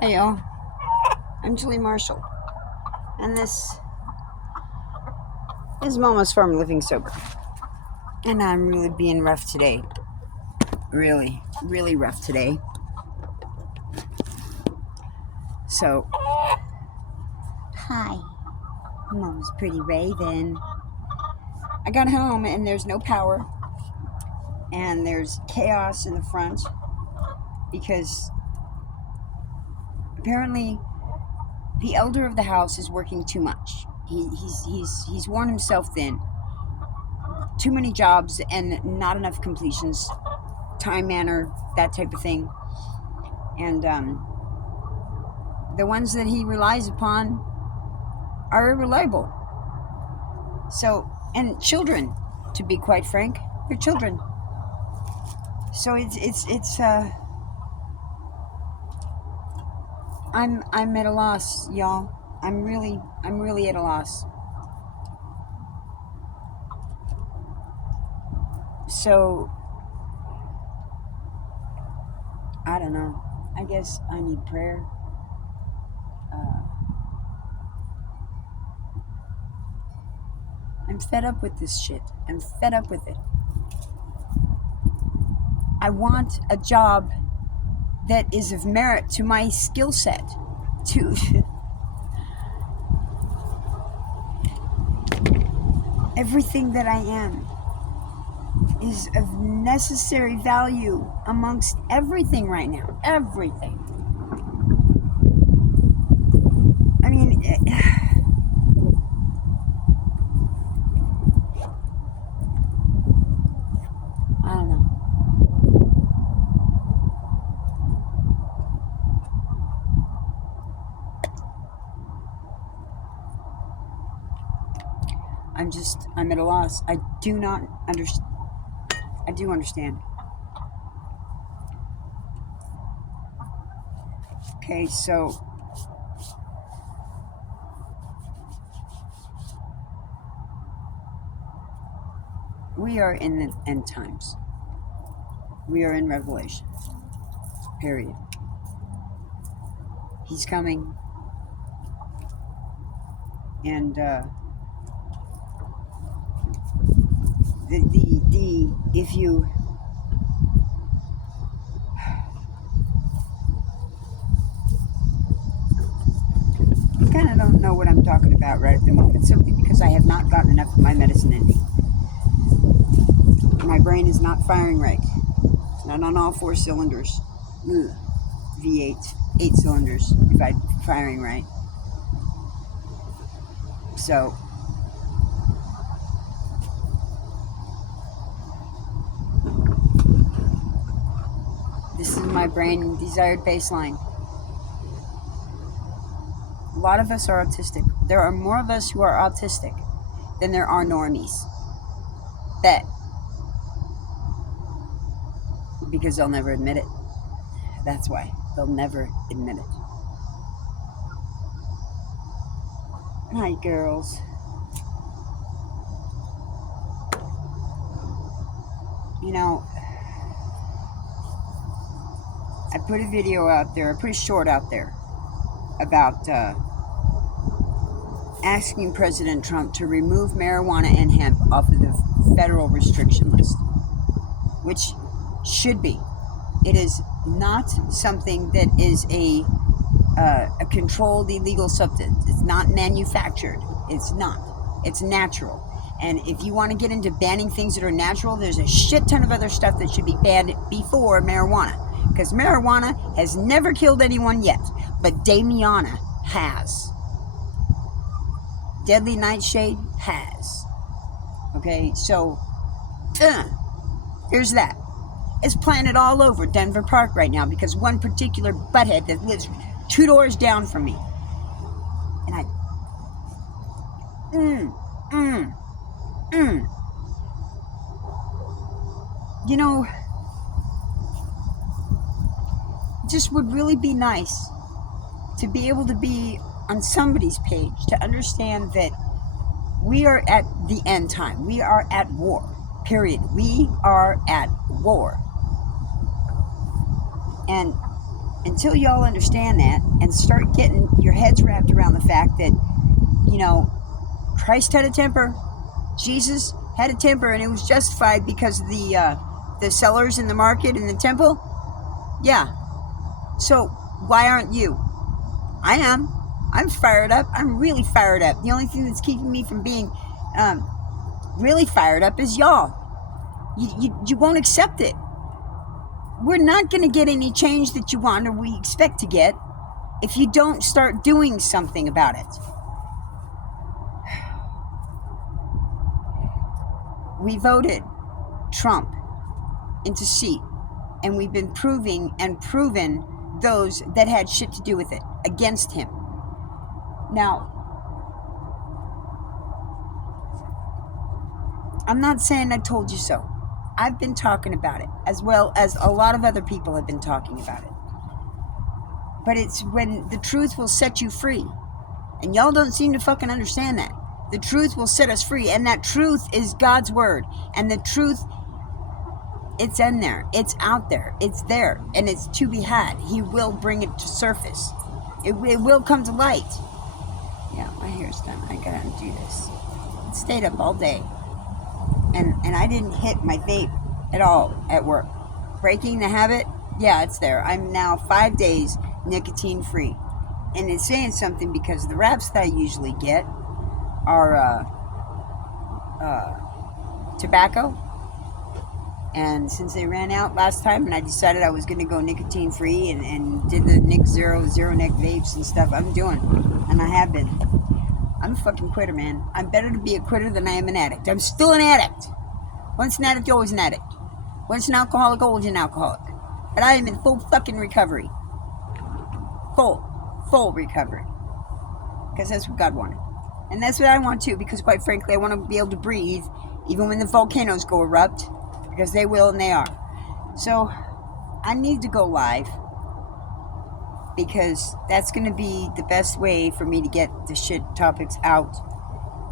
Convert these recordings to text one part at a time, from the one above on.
Hey y'all, I'm Julie Marshall, and this is Mama's Farm Living Sober. And I'm really being rough today. Really, really rough today. So, hi, Mama's pretty raven. I got home and there's no power, and there's chaos in the front because apparently the elder of the house is working too much. He's worn himself thin. Too many jobs and not enough completions, time, manner, that type of thing. And the ones that he relies upon are irreliable. So, and children, to be quite frank, they're children. So it's I'm at a loss, y'all. I'm really at a loss. So I don't know. I guess I need prayer. I'm fed up with this shit. I'm fed up with it. I want a job that is of merit to my skill set. To everything that I am is of necessary value amongst everything right now. Everything. I mean, I don't know. I'm at a loss. I do not understand. I do understand. Okay, so we are in the end times. We are in Revelation. Period. He's coming. And if you kind of don't know what I'm talking about right at the moment, simply because I have not gotten enough of my medicine in me. My brain is not firing right. Not on all 4 cylinders. Ugh. V8, 8 cylinders if I'm firing right. So this is my brain desired baseline. A lot of us are autistic. There are more of us who are autistic than there are normies. Bet. Because they'll never admit it. That's why. They'll never admit it. Hi, girls. You know, I put a video out there, a pretty short out there, about asking President Trump to remove marijuana and hemp off of the federal restriction list, which should be. It is not something that is a controlled illegal substance. It's not manufactured. It's not. It's natural. And if you want to get into banning things that are natural, there's a shit ton of other stuff that should be banned before marijuana. Because marijuana has never killed anyone yet, but Damiana has. Deadly Nightshade has. Okay, so here's that. It's planted all over Denver Park right now because one particular butthead that lives 2 doors down from me. And I you know, it just would really be nice to be able to be on somebody's page, to understand that we are at the end time. We are at war. Period. We are at war. And until y'all understand that and start getting your heads wrapped around the fact that, Christ had a temper, Jesus had a temper, and it was justified because of the sellers in the market in the temple. Yeah. So why aren't you? I am. I'm fired up. I'm really fired up. The only thing that's keeping me from being really fired up is y'all. You won't accept it. We're not going to get any change that you want or we expect to get if you don't start doing something about it. We voted Trump into seat, and we've been proving and proven those that had shit to do with it against him. Now, I'm not saying I told you so. I've been talking about it, as well as a lot of other people have been talking about it. But it's when the truth will set you free. And y'all don't seem to fucking understand that. The truth will set us free. And that truth is God's word. And the truth, it's in there. It's out there. It's there. And it's to be had. He will bring it to surface. It will come to light. Yeah, my hair's done. I gotta undo this. It stayed up all day. And I didn't hit my vape at all at work. Breaking the habit, yeah, it's there. I'm now 5 days nicotine free. And it's saying something because the raps that I usually get are tobacco. And since they ran out last time and I decided I was going to go nicotine free and did the Nic Zero neck vapes and stuff, I'm doing. And I have been. I'm a fucking quitter, man. I'm better to be a quitter than I am an addict. I'm still an addict. Once an addict, always an addict. Once an alcoholic, always an alcoholic. But I am in full fucking recovery. Full recovery. Because that's what God wanted. And that's what I want too, because quite frankly, I want to be able to breathe even when the volcanoes go erupt. Because they will and they are. So, I need to go live. Because that's going to be the best way for me to get the shit topics out.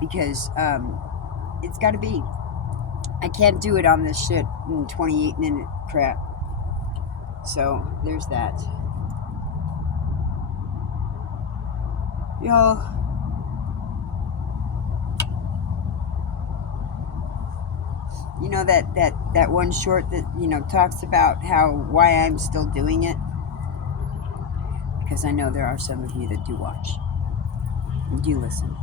Because it's got to be. I can't do it on this shit in 28-minute crap. So, there's that. Y'all. You know that one short that, talks about why I'm still doing it? Because I know there are some of you that do watch. And do listen.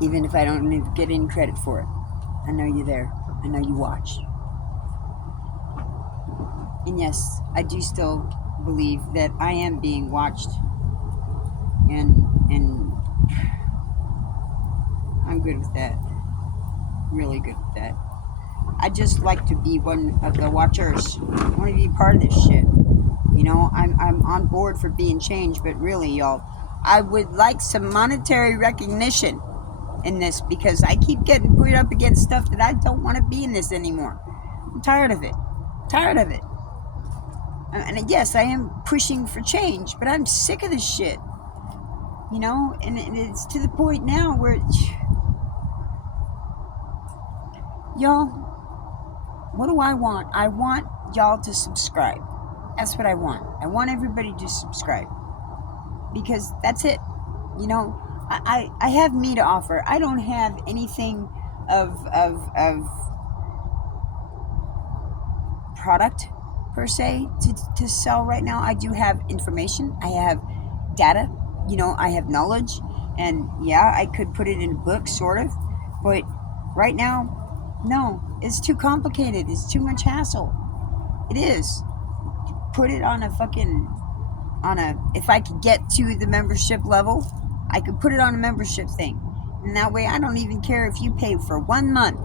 Even if I don't even get any credit for it. I know you're there. I know you watch. And yes, I do still believe that I am being watched. And I'm good with that. Really good with that. I just like to be one of the watchers. I want to be part of this shit. I'm on board for being changed, but really, y'all, I would like some monetary recognition in this because I keep getting put up against stuff that I don't want to be in this anymore. I'm tired of it. And yes, I am pushing for change, but I'm sick of this shit. And it's to the point now where, y'all, what do I want? I want y'all to subscribe. That's what I want. I want everybody to subscribe. Because that's it. I have me to offer. I don't have anything of product per se to sell right now. I do have information. I have data. I have knowledge. And yeah, I could put it in a book, sort of. But right now, no. It's too complicated. It's too much hassle. It is. Put it on if I could get to the membership level, I could put it on a membership thing. And that way I don't even care if you pay for 1 month.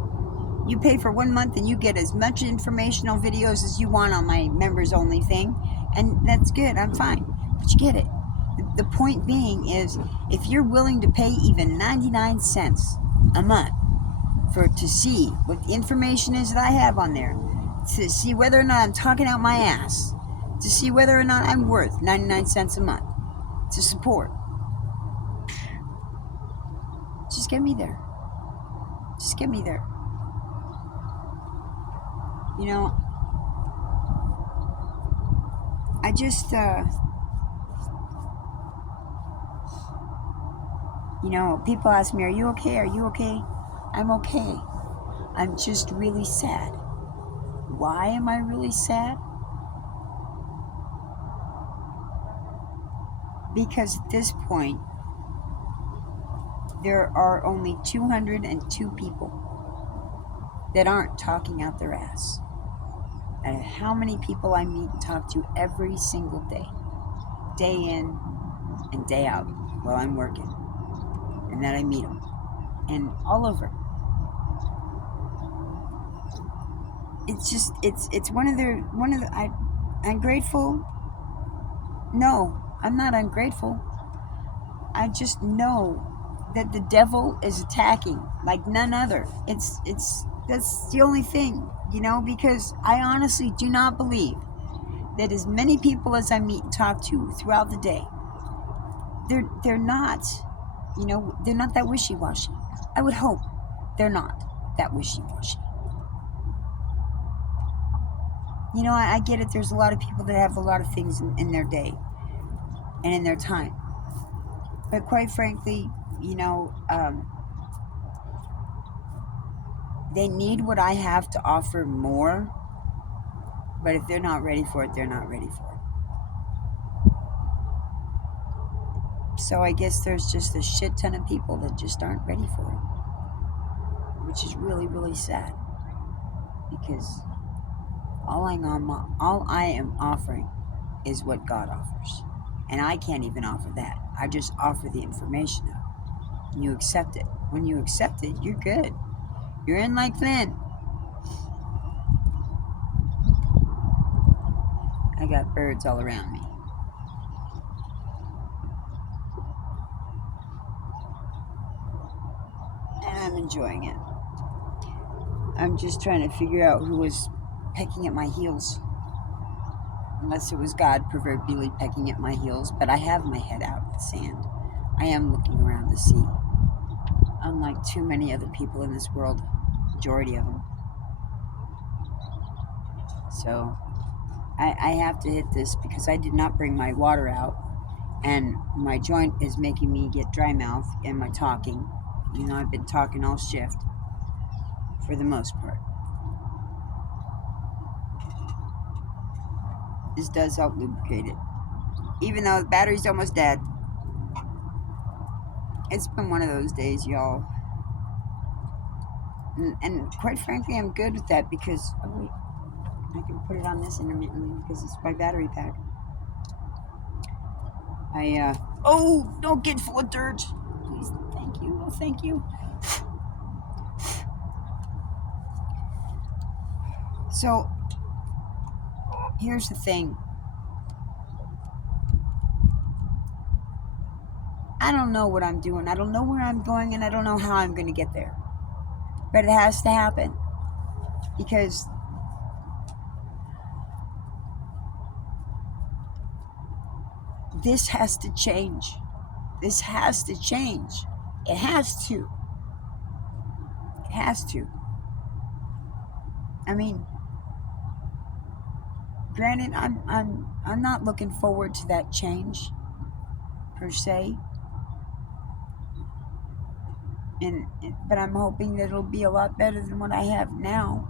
You pay for 1 month and you get as much informational videos as you want on my members only thing. And that's good. I'm fine. But you get it. The point being is, if you're willing to pay even 99 cents a month to see what the information is that I have on there, to see whether or not I'm talking out my ass, to see whether or not I'm worth 99 cents a month to support, just get me there. You know, I just, people ask me, are you okay? Are you okay? I'm okay. I'm just really sad. Why am I really sad? Because at this point, there are only 202 people that aren't talking out their ass. And how many people I meet and talk to every single day in and day out while I'm working, and that I meet them, and all over. It's just it's I'm grateful. No, I'm not ungrateful. I just know that the devil is attacking like none other. It's That's the only thing, because I honestly do not believe that as many people as I meet and talk to throughout the day, they're not, they're not that wishy-washy. I would hope they're not that wishy-washy. I get it. There's a lot of people that have a lot of things in their day and in their time. But quite frankly, they need what I have to offer more. But if they're not ready for it, they're not ready for it. So I guess there's just a shit ton of people that just aren't ready for it, which is really, really sad. Because all I am offering is what God offers. And I can't even offer that. I just offer the information of it. And you accept it. When you accept it, you're good. You're in like Flynn. I got birds all around me. And I'm enjoying it. I'm just trying to figure out who was pecking at my heels. Unless it was God proverbially pecking at my heels, but I have my head out of the sand. I am looking around to see. Unlike too many other people in this world, majority of them. So I have to hit this because I did not bring my water out, and my joint is making me get dry mouth in my talking. I've been talking all shift for the most part. This does help lubricate it. Even though the battery's almost dead. It's been one of those days, y'all. And quite frankly, I'm good with that because I can put it on this intermittently because it's my battery pack. Don't get full of dirt. Please, thank you. Oh, thank you. So, here's the thing. I don't know what I'm doing. I don't know where I'm going, and I don't know how I'm going to get there. But it has to happen because this has to change. This has to change. It has to. It has to. I mean, granted, I'm not looking forward to that change per se, but I'm hoping that it'll be a lot better than what I have now.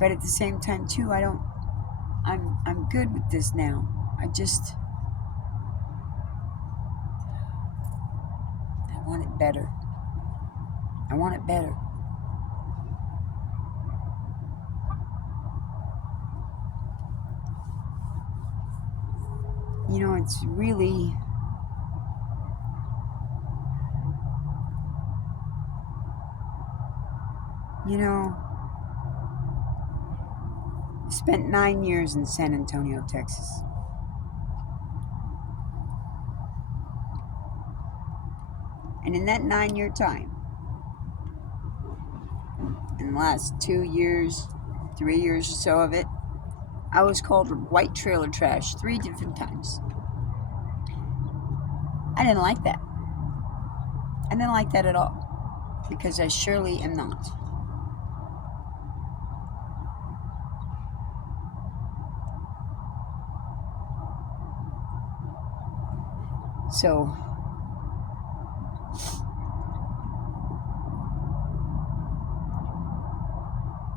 But at the same time, too, I'm good with this now. I want it better. I want it better. It's really, spent 9 years in San Antonio, Texas. And in that 9-year time, in the last 2 years, 3 years or so of it, I was called white trailer trash 3 different times. I didn't like that. I didn't like that at all. Because I surely am not. So,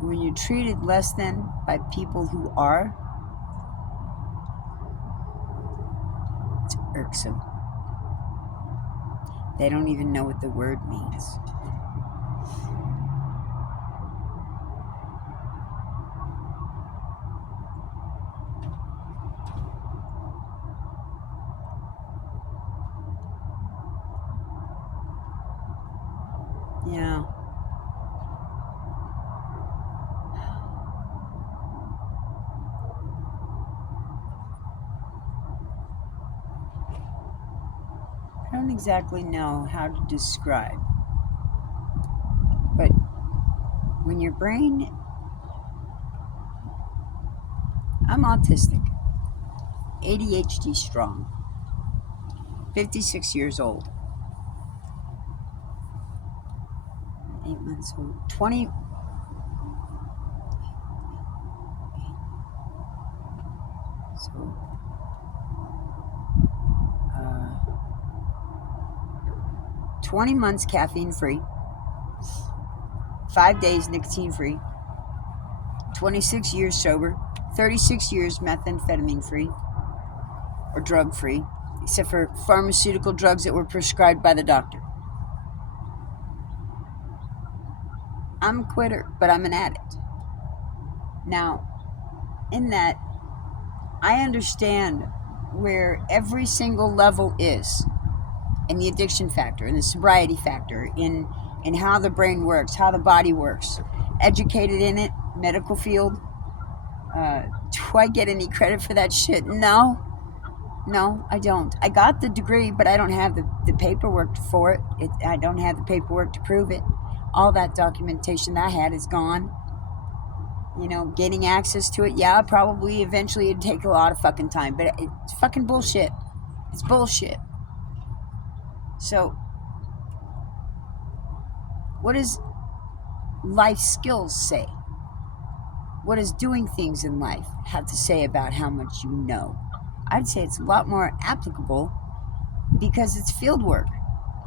when you're treated less than by people who are, it's irksome. They don't even know what the word means. Yeah. I don't exactly know how to describe, but when your brain, I'm autistic, ADHD strong, 56 years old, 8 months old, 20, so, 20 months caffeine free, 5 days nicotine free, 26 years sober, 36 years methamphetamine free, or drug free, except for pharmaceutical drugs that were prescribed by the doctor. I'm a quitter, but I'm an addict. Now, in that, I understand where every single level is in the addiction factor, in the sobriety factor, in how the brain works, how the body works. Educated in it, medical field. Do I get any credit for that shit? No, I don't. I got the degree, but I don't have the paperwork for it. I don't have the paperwork to prove it. All that documentation that I had is gone. You know, gaining access to it, yeah, probably eventually it'd take a lot of fucking time, but it's fucking bullshit. It's bullshit. So, what does life skills say? What does doing things in life have to say about how much you know? I'd say it's a lot more applicable because it's field work.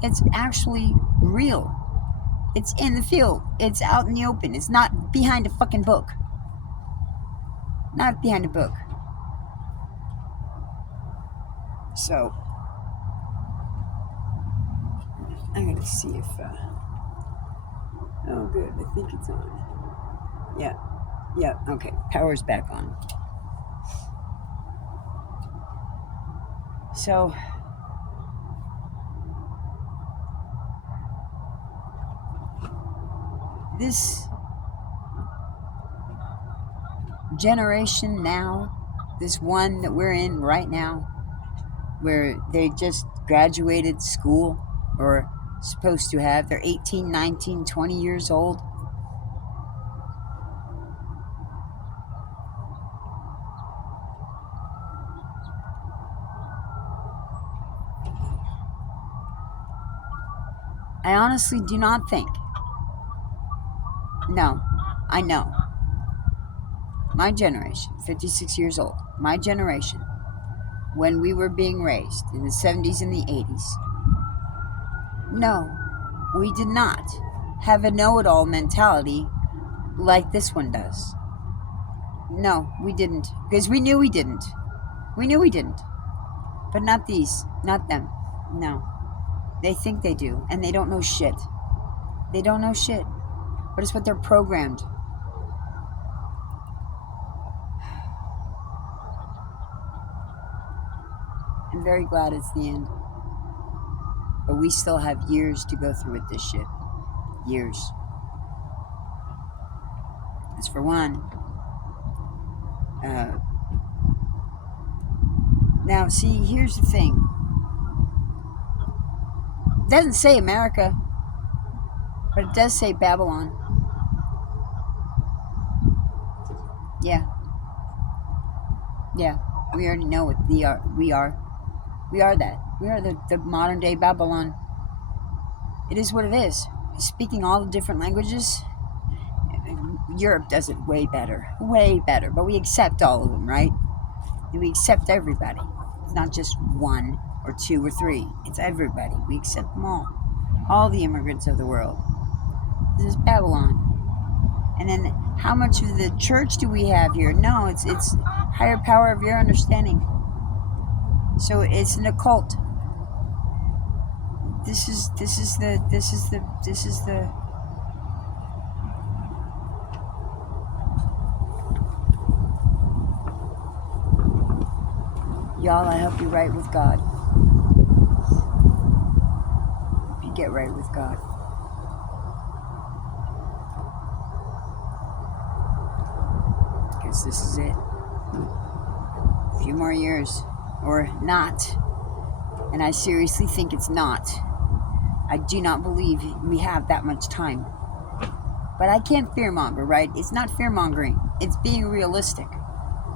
It's actually real. It's in the field. It's out in the open. It's not behind a fucking book. Not behind a book. So, I'm gonna see if, oh good, I think it's on. Yeah, okay, power's back on. So, this generation now, this one that we're in right now, where they just graduated school, or supposed to have, they're 18, 19, 20 years old. I honestly do not think. No, I know. My generation, 56 years old, my generation, when we were being raised in the 70s and the 80s, no, we did not have a know-it-all mentality like this one does. No, we didn't. Because we knew we didn't. We knew we didn't. But not these. Not them. No. They think they do, and they don't know shit. They don't know shit. But it's what they're programmed. I'm very glad it's the end. But we still have years to go through with this shit. Years. As for one, now see, here's the thing. It doesn't say America, but it does say Babylon. Yeah. Yeah. We already know what we are. We are that. We are the modern day Babylon. It is what it is. Speaking all the different languages, Europe does it way better. Way better. But we accept all of them, right? And we accept everybody. It's not just one or 2 or 3. It's everybody. We accept them all the immigrants of the world. This is Babylon. And then how much of the church do we have here? No, it's higher power of your understanding. So it's an occult. This is the y'all, I hope you're right with God. Hope you get right with God. Because this is it. A few more years. Or not. And I seriously think it's not. I do not believe we have that much time. But I can't fearmonger, right? It's not fearmongering. It's being realistic.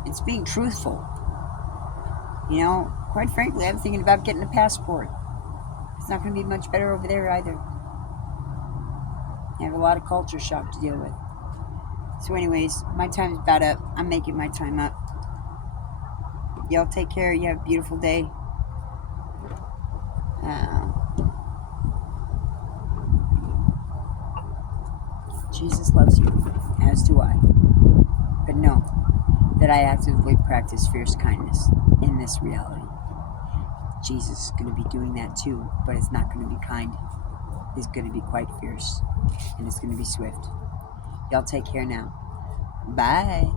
It's being truthful. You know, quite frankly, I'm thinking about getting a passport. It's not going to be much better over there either. I have a lot of culture shock to deal with. So anyways, my time's about up. I'm making my time up. Y'all take care. You have a beautiful day. Jesus loves you, as do I. But know that I actively practice fierce kindness in this reality. Jesus is going to be doing that too, but it's not going to be kind. It's going to be quite fierce, and it's going to be swift. Y'all take care now. Bye.